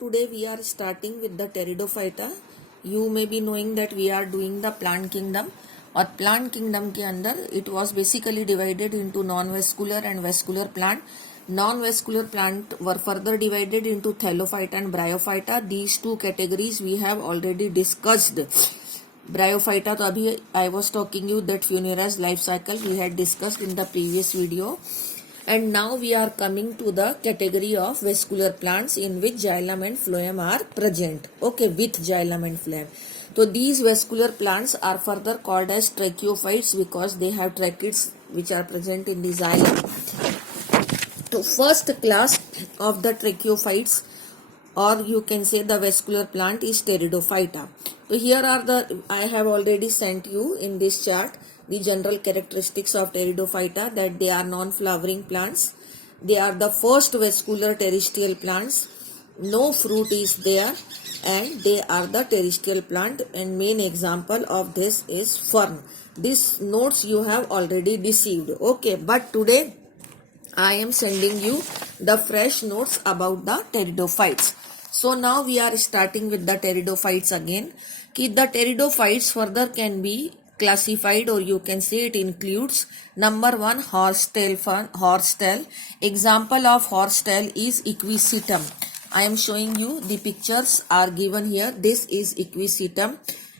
today we are starting with the Pteridophyta. You may be knowing that we are doing the plant kingdom. और plant kingdom के अंदर it was basically divided into non vascular and vascular plant. Non-vascular plant were further divided into Thallophyta and Bryophyta. These two categories we have already discussed. Bryophyta, तो अभी I was talking you that Funera's life cycle we had discussed in the previous video. And now we are coming to the category of vascular plants in which xylem and phloem are present. Okay, with xylem and phloem. So these vascular plants are further called as tracheophytes because they have tracheids which are present in the xylem. So first class of the tracheophytes, or you can say the vascular plant, is Pteridophyta. So here are I have already sent you in this chart the general characteristics of Pteridophyta, that they are non-flowering plants. They are the first vascular terrestrial plants. No fruit is there and they are the terrestrial plant, and main example of this is fern. These notes you have already received. Okay, but today I am sending you the fresh notes about the pteridophytes. So now we are starting with the pteridophytes again. The pteridophytes further can be classified, or you can say it includes number one, horsetail. Horsetail. Example of horsetail is equisetum. I am showing you the pictures are given here. This is equisetum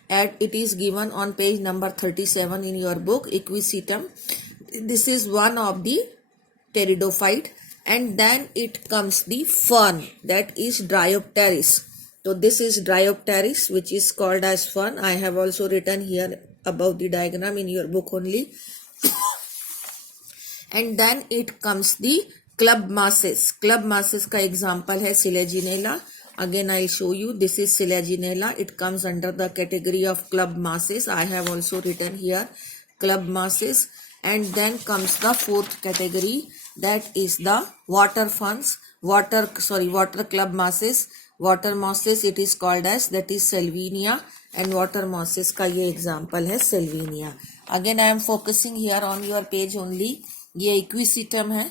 and it is given on page number 37 in your book. Equisetum. This is one of the pteridophyte, and then it comes the fern, that is Dryopteris. So this is Dryopteris which is called as fern. I have also written here about the diagram in your book only. And then it comes the club masses. Club masses का example है Selaginella. Again I will show you. This is Selaginella. It comes under the category of club masses. I have also written here club masses. And then comes the fourth category, that is the water ferns. Water club masses. Water mosses it is called as, that is Salvinia, and water mosses का ये example है Salvinia. Again I am focusing here on your page only. ये equisetum है.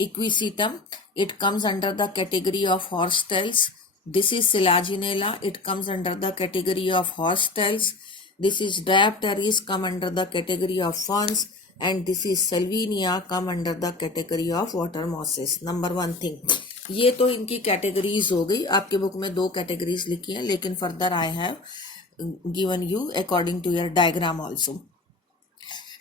Equisetum, it comes under the category of horsetails. This is Selaginella, it comes under the category of horsetails. This is Dryopteris, come under the category of ferns, and this is Salvinia, come under the category of water mosses. Number one thing. ये तो इनकी categories हो गई. आपके book में 2 categories लिखी हैं, लेकिन further I have given you according to your diagram also.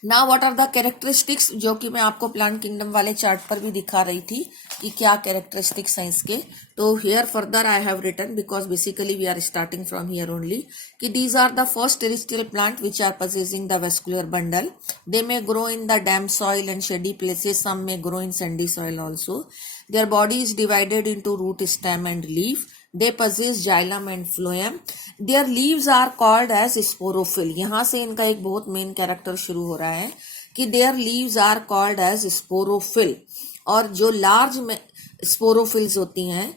Now what are the characteristics, जो कि मैं आपको प्लांट किंगडम वाले चार्ट पर भी दिखा रही थी कि क्या कैरेक्टरिस्टिक्स हैं इसके. तो here further I have written, because basically we are starting from here only, कि these are the first terrestrial plant which are possessing the vascular bundle. They may grow in the damp soil and shady places. Some may grow in sandy soil also. Their body is divided into root, stem and leaf. They possess xylem and phloem. Their leaves are called as sporophyll. यहाँ से इनका एक बहुत main character शुरू हो रहा है कि their leaves are called as sporophyll. और जो लार्ज स्पोरोफिल्स होती हैं,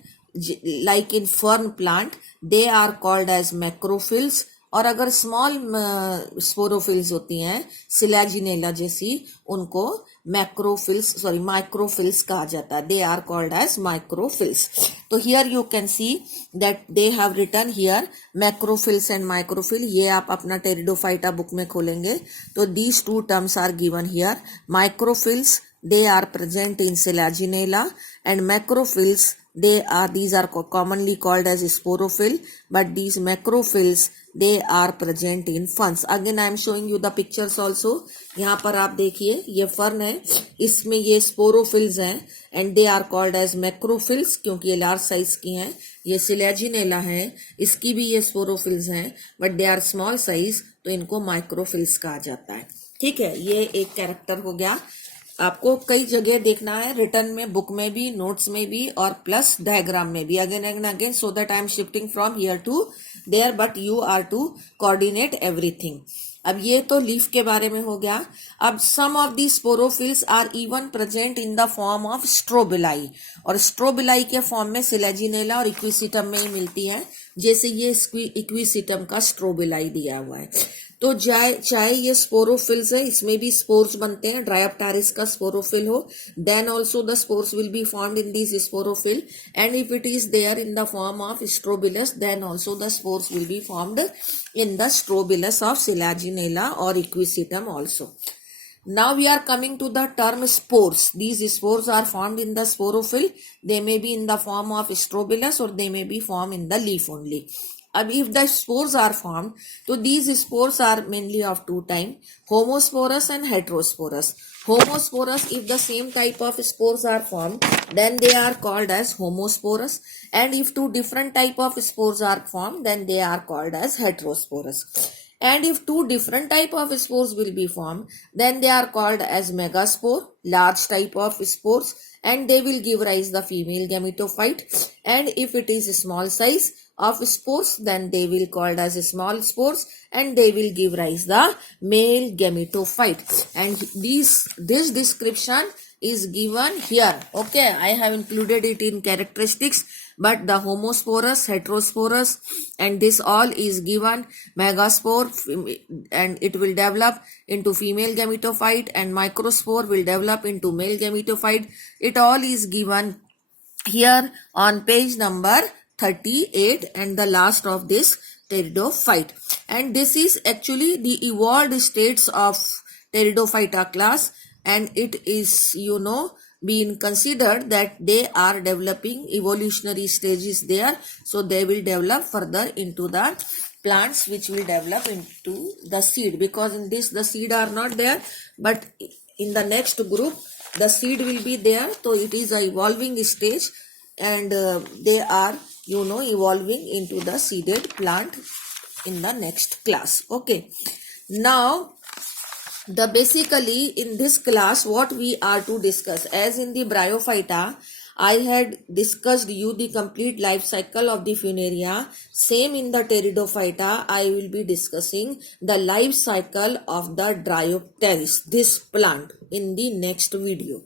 like in fern plant, they are called as macrophylls. और अगर स्मॉल स्पोरोफिल्स होती हैं सिलाजिनेला जैसी, उनको माइक्रोफिल्स कहा जाता है. They are called as microphylls. तो here you can see that they have written here macrophylls and microphyll. ये आप अपना टेरिडोफाइटा बुक में खोलेंगे तो these 2 terms are given here. Microphylls, they are present in Selaginella, and macrophylls, these are commonly called as sporophyll, but these macrophylls, they are present in ferns. Again I am showing you the pictures also. यहाँ पर आप देखिए ये fern है, इसमें ये sporophylls हैं, and they are called as macrophylls क्योंकि ये लार्ज साइज की हैं. ये सिलेजिनेला है, इसकी भी ये स्पोरोफिल्स हैं, but they are small size, तो इनको माइक्रोफिल्स कहा जाता है. ठीक है, ये एक कैरेक्टर हो गया. आपको कई जगह देखना है, रिटर्न में, बुक में भी, नोट्स में भी, और प्लस डायग्राम में भी, again and again, so that I am shifting from here to there, but you are to coordinate everything. अब ये तो लीफ के बारे में हो गया. अब some of the sporophylls are even present in the form of strobili, और स्ट्रोबिलाई के फॉर्म में सिलेजिनेला और इक्विसिटम में ही मिलती है, जैसे ये इक्विसिटम का स्ट्रोबिलाई दिया हुआ है. तो चाहे ये स्पोरोफिल्स है, इसमें भी स्पोर्स बनते हैं, ड्रायोप्टेरिस का स्पोरोफिल हो, then also the spores will be formed in this sporophyll, and if it is there in the form of strobilus, then also the spores will be formed in the strobilus of Selaginella or Equisetum also. Now we are coming to the term spores. These spores are formed in the sporophyll. They may be in the form of strobilus or they may be formed in the leaf only. If the spores are formed, so these spores are mainly of two types, homosporous and heterosporous. Homosporous, if the same type of spores are formed, then they are called as homosporous, and if two different type of spores are formed, then they are called as heterosporous. And if two different type of spores will be formed, then they are called as megaspore, large type of spores, and they will give rise the female gametophyte. And if it is a small size of spores, then they will called as small spores, and they will give rise the male gametophyte. And this description is given here. Okay, I have included it in characteristics, but the homosporous, heterosporous, and this all is given megaspore, and it will develop into female gametophyte, and microspore will develop into male gametophyte. It all is given here on page number 38 and the last of this pteridophyte. And this is actually the evolved states of pteridophyta class, and it is being considered that they are developing evolutionary stages there, so they will develop further into the plants which will develop into the seed, because in this the seed are not there, but in the next group the seed will be there. So it is a evolving stage, and they are evolving into the seeded plant in the next class. Okay, now basically in this class what we are to discuss, as in the bryophyta I had discussed you the complete life cycle of the Funaria. Same in the pteridophyta I will be discussing the life cycle of the Dryopteris, this plant, in the next video.